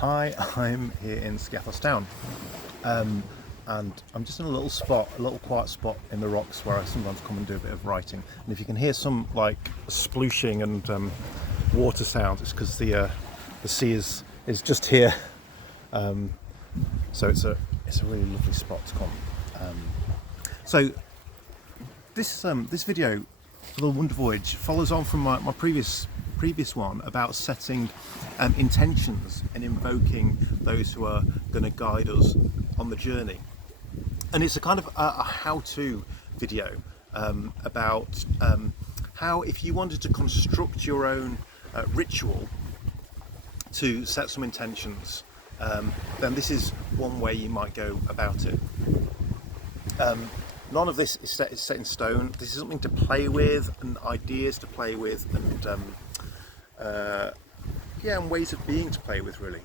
Hi, I'm here in Town, and I'm just in a little quiet spot in the rocks where I sometimes come and do a bit of writing. And if you can hear some like splooshing and water sounds, it's because the sea is just here. So it's a really lovely spot to come. So this video for the Wonder Voyage follows on from my previous one about setting intentions and invoking those who are going to guide us on the journey. And it's a kind of a how-to video about how, if you wanted to construct your own ritual to set some intentions, then this is one way you might go about it. None of this is set in stone. This is something to play with and ideas to play with and ways of being to play with, really.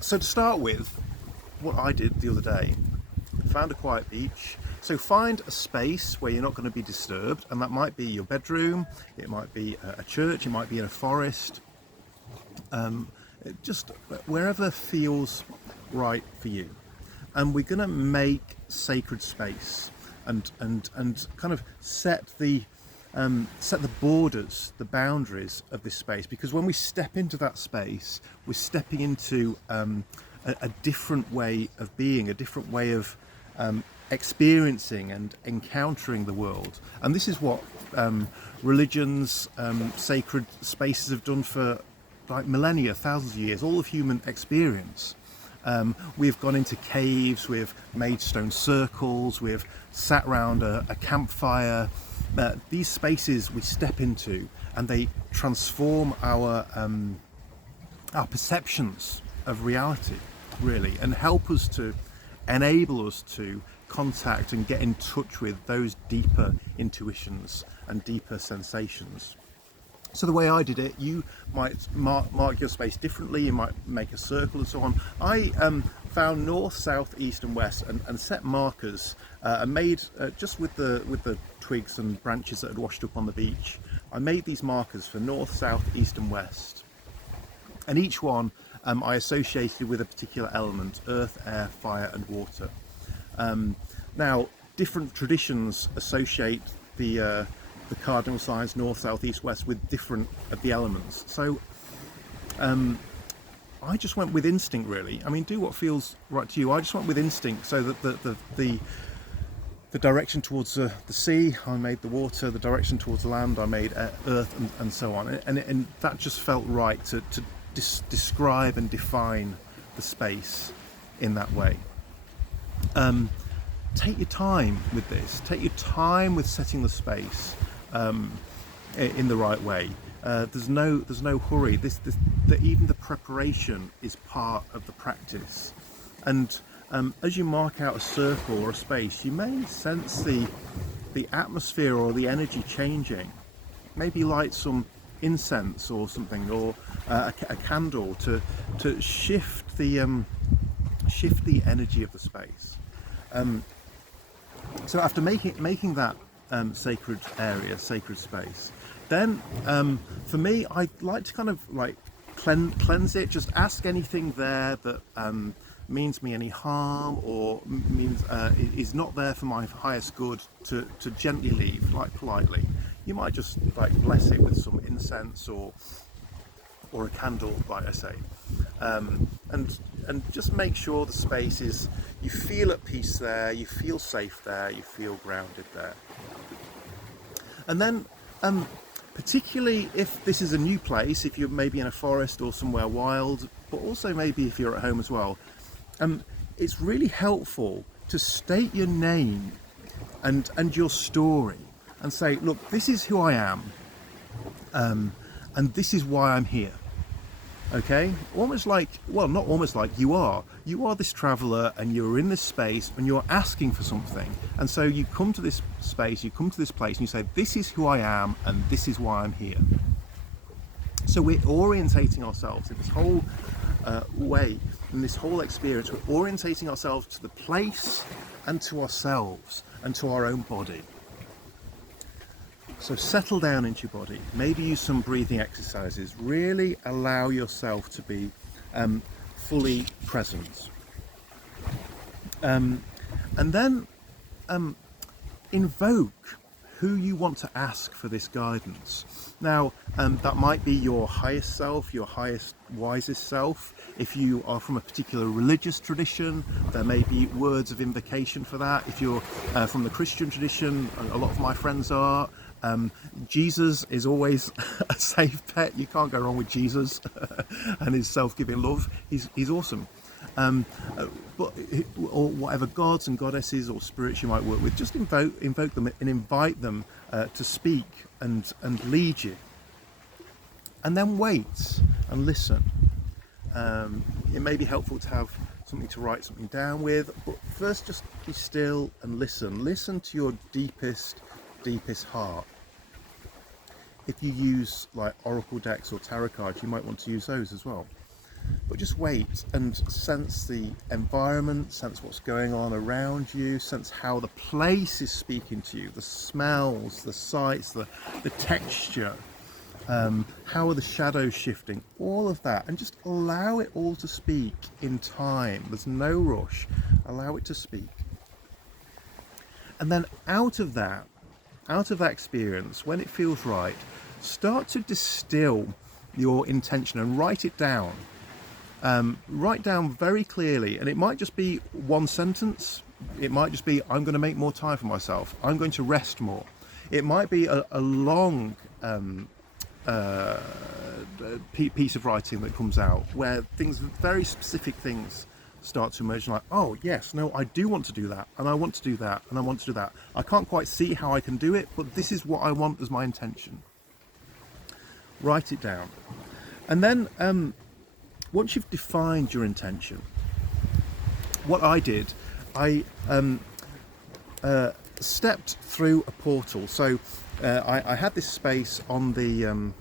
So to start with, what I did the other day, found a quiet beach. So find a space where you're not going to be disturbed, and that might be your bedroom, it might be a church, it might be in a forest, just wherever feels right for you. And we're going to make sacred space and kind of set the borders, the boundaries of this space, because when we step into that space, we're stepping into a different way of being, a different way of experiencing and encountering the world. And this is what religions, sacred spaces have done for like millennia, thousands of years, all of human experience. We've gone into caves, we've made stone circles, we've sat around a campfire. These spaces we step into, and they transform our perceptions of reality, really, and help us to enable us to contact and get in touch with those deeper intuitions and deeper sensations. So the way I did it, you might mark your space differently, you might make a circle and so on. I found north, south, east and west and set markers and made, just with the twigs and branches that had washed up on the beach, I made these markers for north, south, east and west. And each one I associated with a particular element: earth, air, fire and water. Now, different traditions associate the cardinal signs north, south, east, west with different of the elements. So I just went with instinct, really. I mean, do what feels right to you. I just went with instinct, so that the direction towards the sea, I made the water; the direction towards the land, I made earth, and so on. And that just felt right to describe and define the space in that way. Take your time with this. Take your time with setting the space in the right way. There's no hurry. Even the preparation is part of the practice. And as you mark out a circle or a space, you may sense the atmosphere or the energy changing. Maybe light some incense or something, or a candle to shift the energy of the space. So after making that sacred area, sacred space, then for me, I like to kind of like cleanse it. Just ask anything there that means me any harm or means is not there for my highest good to gently leave, like politely. You might just like bless it with some incense or a candle, like I say, and just make sure the space is, you feel at peace there, you feel safe there, you feel grounded there. And then particularly if this is a new place, if you're maybe in a forest or somewhere wild, but also maybe if you're at home as well, it's really helpful to state your name and your story and say, look, this is who I am, and this is why I'm here. Okay, almost like, well, not almost like, you are this traveller, and you're in this space and you're asking for something, and so you come to this space, you come to this place and you say, this is who I am and this is why I'm here. So we're orientating ourselves in this whole way, in this whole experience, we're orientating ourselves to the place and to ourselves and to our own body. So settle down into your body, maybe use some breathing exercises, really allow yourself to be fully present. And then invoke who you want to ask for this guidance. Now, that might be your highest self, your highest, wisest self. If you are from a particular religious tradition, there may be words of invocation for that. If you're from the Christian tradition, a lot of my friends are, Jesus is always a safe bet. You can't go wrong with Jesus and his self-giving love. He's awesome. But or whatever gods and goddesses or spirits you might work with, just invoke them and invite them to speak and lead you. And then wait and listen. It may be helpful to have something to write something down with, but first just be still and listen. Listen to your deepest heart. If you use like oracle decks or tarot cards, you might want to use those as well. But just wait and sense the environment, sense what's going on around you, sense how the place is speaking to you, the smells, the sights, the texture, how are the shadows shifting, all of that, and just allow it all to speak in time. There's no rush, allow it to speak. And then out of that experience, when it feels right, start to distill your intention and write it down. Write down very clearly, and it might just be one sentence. It might just be, I'm going to make more time for myself. I'm going to rest more. It might be a long piece of writing that comes out where very specific things start to emerge, like, oh yes, no, I do want to do that, and I want to do that, and I want to do that. I can't quite see how I can do it, but this is what I want as my intention. Write it down. And then once you've defined your intention, what I did, I stepped through a portal. So I had this space on the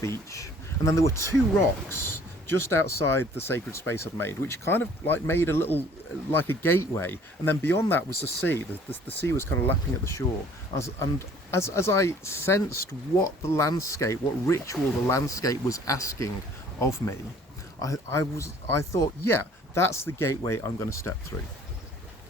beach, and then there were two rocks just outside the sacred space I'd made, which kind of like made a little, like a gateway, and then beyond that was the sea. The sea was kind of lapping at the shore. As I sensed what ritual the landscape was asking of me, I thought, yeah, that's the gateway I'm going to step through.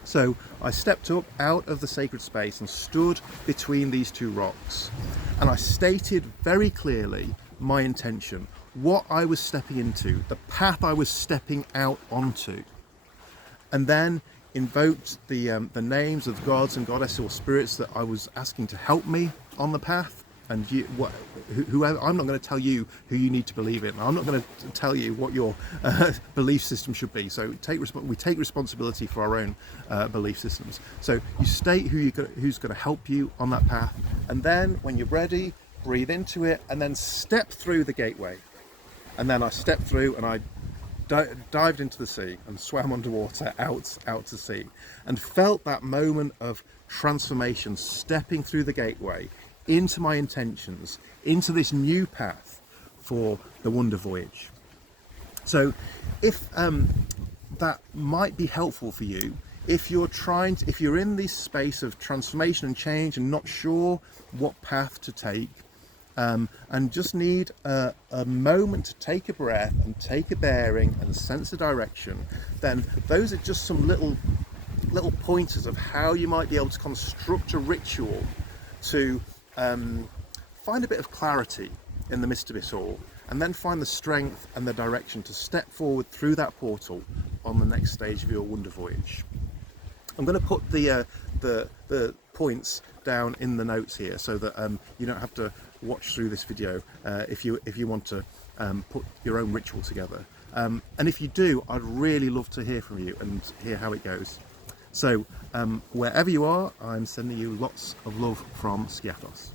So I stepped up out of the sacred space and stood between these two rocks, and I stated very clearly my intention, what I was stepping into, the path I was stepping out onto, and then invoked the names of gods and goddesses or spirits that I was asking to help me on the path. And whoever, I'm not going to tell you who you need to believe in. I'm not going to tell you what your belief system should be. So we take responsibility for our own belief systems. So you state who's going to help you on that path, and then when you're ready, breathe into it, and then step through the gateway. And then I stepped through, and I dived into the sea and swam underwater out to sea, and felt that moment of transformation, stepping through the gateway into my intentions, into this new path for the Wonder Voyage. So if that might be helpful for you, if you're in this space of transformation and change and not sure what path to take, and just need a moment to take a breath and take a bearing and sense a direction, then those are just some little pointers of how you might be able to construct a ritual to find a bit of clarity in the midst of it all, and then find the strength and the direction to step forward through that portal on the next stage of your Wonder Voyage. I'm going to put the points down in the notes here, so that you don't have to watch through this video if you want to put your own ritual together. And if you do, I'd really love to hear from you and hear how it goes. So wherever you are, I'm sending you lots of love from Skiathos.